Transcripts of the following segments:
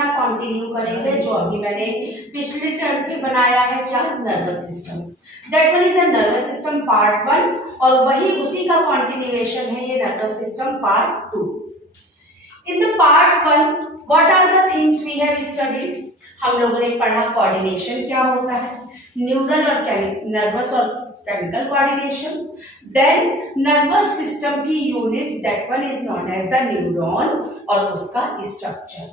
अपना कंटिन्यू करेंगे जो अभी मैंने पिछले टर्म पे बनाया है, क्या, nervous system. That one is the nervous system part 1 और वही उसी का कंटिन्यूएशन है ये nervous system part 2। In the part 1 what are the things we have studied, हम लोगों ने पढ़ा कोऑर्डिनेशन क्या होता है, न्यूरल और नर्वस और chemical coordination, then nervous system की unit that one is known as the neuron और उसका स्ट्रक्चर।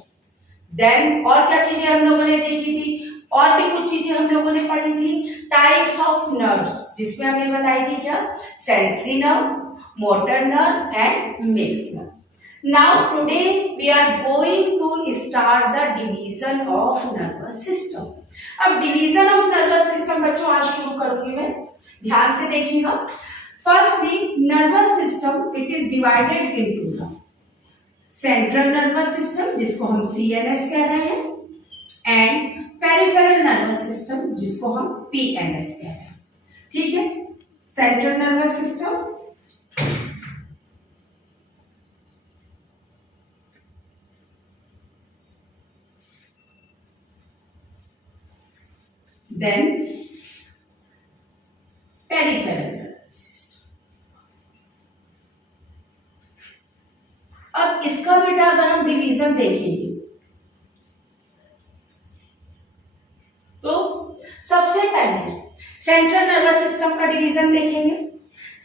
देन और क्या चीजें हम लोगों ने देखी थी, और भी कुछ चीजें हम लोगों ने पढ़ी थी, टाइप्स ऑफ नर्व्स, जिसमें हमने बताई थी क्या, sensory nerve, motor nerve and mixed nerve. Now today we are going to start the division of nervous system। अब division of nervous system बच्चों आज शुरू करूंगी मैं, ध्यान से देखिएगा। Firstly, nervous system it is divided into the central nervous system जिसको हम CNS कह रहे हैं and peripheral nervous system जिसको हम PNS कह रहे हैं। ठीक है, central nervous system, then peripheral nervous system। अब इसका बेटा अगर हम डिवीजन देखेंगे तो सबसे पहले सेंट्रल नर्वस सिस्टम का डिवीजन देखेंगे।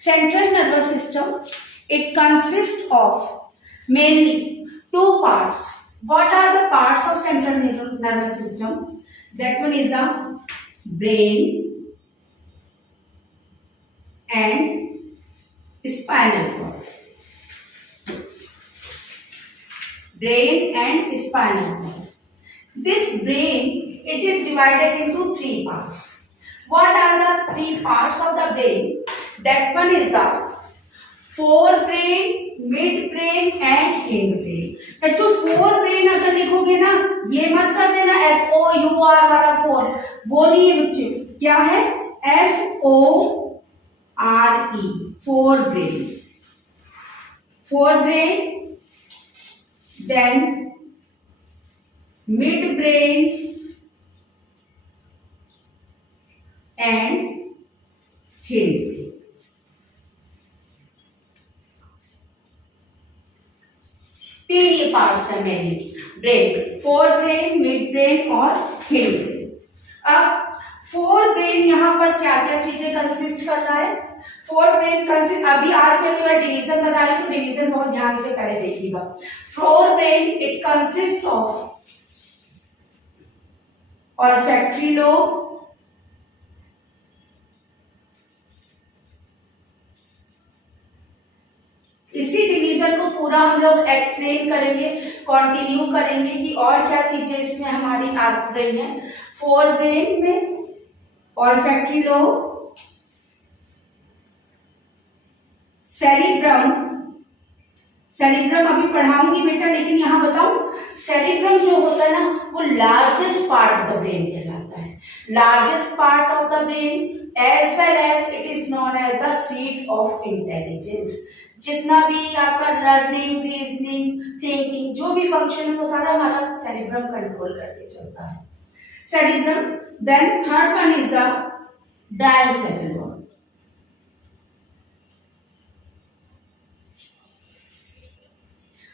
Central nervous system it consist of mainly 2 parts. What are the parts of central nervous system? That one is the brain and spinal cord। Brain and spinal cord, this brain it is divided into 3 parts। what are the 3 parts of the brain? That one is the forebrain, midbrain and hindbrain। बच्चों forebrain अगर लिखोगे ना, ये मत कर देना FOUR वाला 4, वो नहीं है बच्चे, क्या है FORE, forebrain। forebrain, then midbrain and hindbrain। तीन ये पार्ट्स है mainly, brain, four brain, mid brain और हिंड ब्रेन। अब फोर ब्रेन यहाँ पर क्या क्या चीजें कंसिस्ट कर रहा है? फोर ब्रेन कंसिस्ट, अभी आज मैं केवल डिवीजन बता रही हूँ, तो डिवीजन बहुत ध्यान से पहले देखिएगा। Fore brain it consist of olfactory lobe, इसी डिवीजन को पूरा हम लोग एक्सप्लेन करेंगे, कंटिन्यू करेंगे कि और क्या चीजें इसमें हमारी आ रही हैं। फोर ब्रेन में ऑल्फैक्टरी लोब, सेरिब्रम, सेरिब्रम अभी पढ़ाऊंगी बेटा, लेकिन यहाँ बताऊं, सेरिब्रम जो होता है ना वो largest part of the brain कहलाता है, largest part of the brain, as well as it is known as the seat of intelligence. जितना भी आपका लर्निंग, रीजनिंग, थिंकिंग, जो भी फंक्शन है वो सारा हमारा सेरिब्रम कंट्रोल करके चलता है, cerebrum. Then third one is the diencephalon.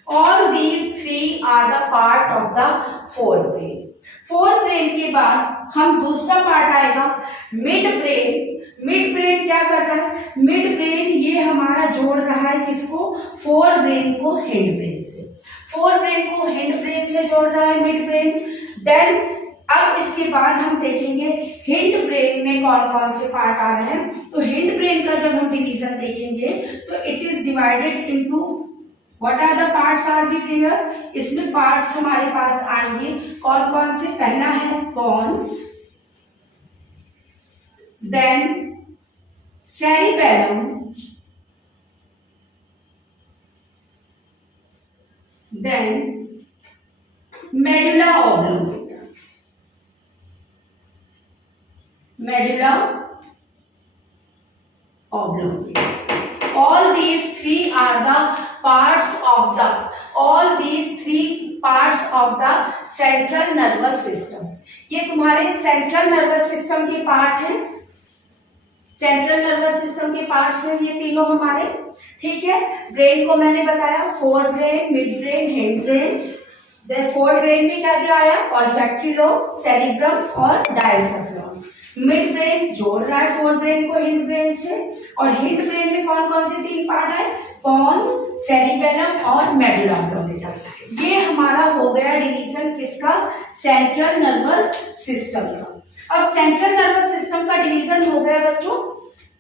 All these 3 are the part of the forebrain। forebrain के बाद हम दूसरा पार्ट आएगा मिड ब्रेन। मिड ब्रेन क्या कर रहा है? मिड ब्रेन ये हमारा जोड़ रहा है किसको? फोर ब्रेन को हिंड ब्रेन से, फोर ब्रेन को हिंड ब्रेन से जोड़ रहा है मिड ब्रेन। देन अब इसके बाद हम देखेंगे हिंड ब्रेन में कौन कौन से पार्ट आ रहे हैं। तो हिंड ब्रेन का जब हम डिवीजन देखेंगे तो it is divided into what are the parts are be clear. इसमें पार्ट्स हमारे पास आएंगे कौन कौन से? पहला है pons, then cerebellum, then medulla oblongata, medulla oblongata। All these 3 are the parts of the, all these 3 parts of the central nervous system. ये तुम्हारे सेंट्रल नर्वस सिस्टम के पार्ट हैं, सेंट्रल नर्वस सिस्टम के पार्ट्स हैं ये तीनों हमारे, ठीक है। ब्रेन को मैंने बताया, fore brain, mid brain, hind brain. Then fore brain में क्या क्या आया, ऑल्फैक्टरी लोब, सेरिब्रम और डायसेफ्लॉन। मिड ब्रेन जोड़ रहा है फोर ब्रेन को हिंड ब्रेन से, और हिंड ब्रेन में कौन कौन से 3 पार्ट है, पॉन्स, सेरिबेलम और मेडुला ऑब्लोंगेटा। ये हमारा हो गया डिवीजन किसका, सेंट्रल नर्वस सिस्टम का। अब सेंट्रल नर्वस सिस्टम का डिवीजन हो गया बच्चों,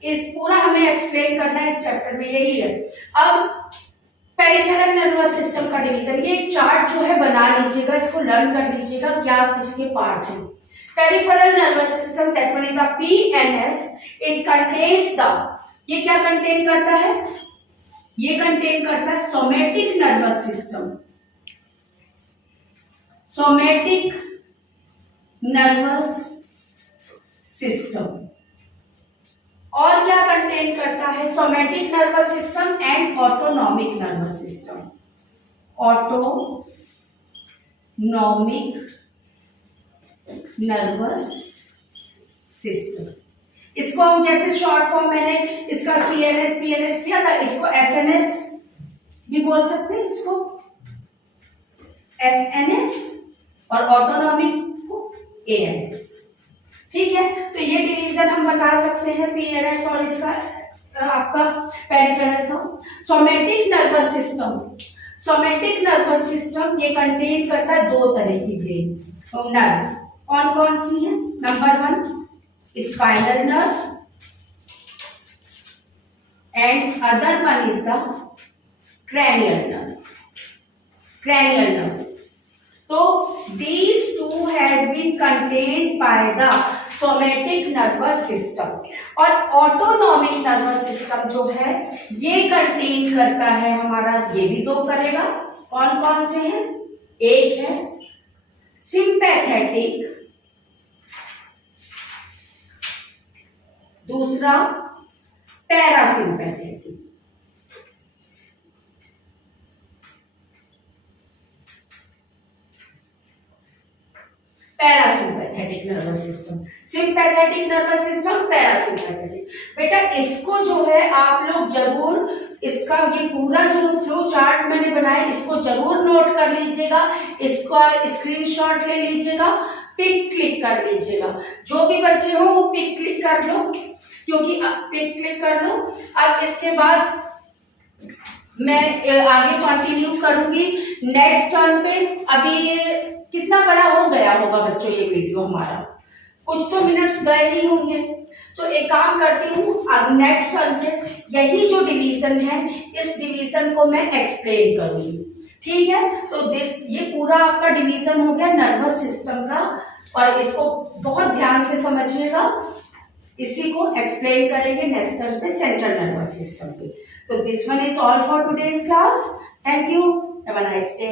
इस पूरा हमें एक्सप्लेन करना है इस चैप्टर में, यही है। अब पेरिफेरल नर्वस सिस्टम का डिवीजन, ये एक चार्ट जो है बना लीजिएगा, इसको लर्न कर लीजिएगा क्या किसके पार्ट हैं। Peripheral nervous system that one is the PNS, it contains the, ये क्या कंटेन करता है, ये कंटेन करता है somatic nervous system, somatic nervous system. और क्या कंटेन करता है, somatic nervous system and autonomic nervous system, autonomic nervous system. इसको हम जैसे शॉर्ट फॉर्म मैंने इसका CNS PNS किया था, इसको SNS भी बोल सकते हैं, इसको SNS, और ऑटोनॉमिक को ANS, ठीक है। तो ये डिवीजन हम बता सकते हैं PNS और इसका आपका पेरिफेरल का। Somatic nervous system, somatic nervous system ये कंटेन करता है 2 तरह की ब्रेन नर्व। कौन कौन सी है, number 1 spinal nerve and other one is the cranial nerve, cranial nerve. So these two has been contained by the somatic nervous system, और autonomic nervous system जो है ये contain करता है हमारा, ये भी 2 करेगा। कौन कौन से हैं, एक है sympathetic, दूसरा parasympathetic. Parasympathetic nervous system, sympathetic nervous system, parasympathetic. बेटा इसको जो है आप लोग जरूर, इसका ये पूरा जो फ्लो चार्ट मैंने बनाया इसको जरूर नोट कर लीजिएगा, इसका स्क्रीनशॉट ले लीजिएगा, पिक क्लिक कर लीजिएगा। जो भी बच्चे हो वो पिक क्लिक कर लो, क्योंकि अब पिक क्लिक कर लो। अब इसके बाद मैं आगे कंटिन्यू करूंगी नेक्स्ट टर्न पे। अभी ये कितना बड़ा हो गया होगा बच्चों ये वीडियो हमारा, कुछ तो मिनट्स गए ही होंगे। तो एक काम करती हूँ, अब नेक्स्ट टर्न पे यही जो डिवीजन है इस डिवीजन को मैं एक्सप्लेन करूंगी, ठीक है। तो ये पूरा आपका डिवीजन हो गया नर्वस सिस्टम का, और इसको बहुत ध्यान से समझिएगा। इसी को एक्सप्लेन करेंगे नेक्स्ट टर्न पे सेंट्रल नर्वस सिस्टम पे। तो this one is all for today's class. Thank you, have a nice day.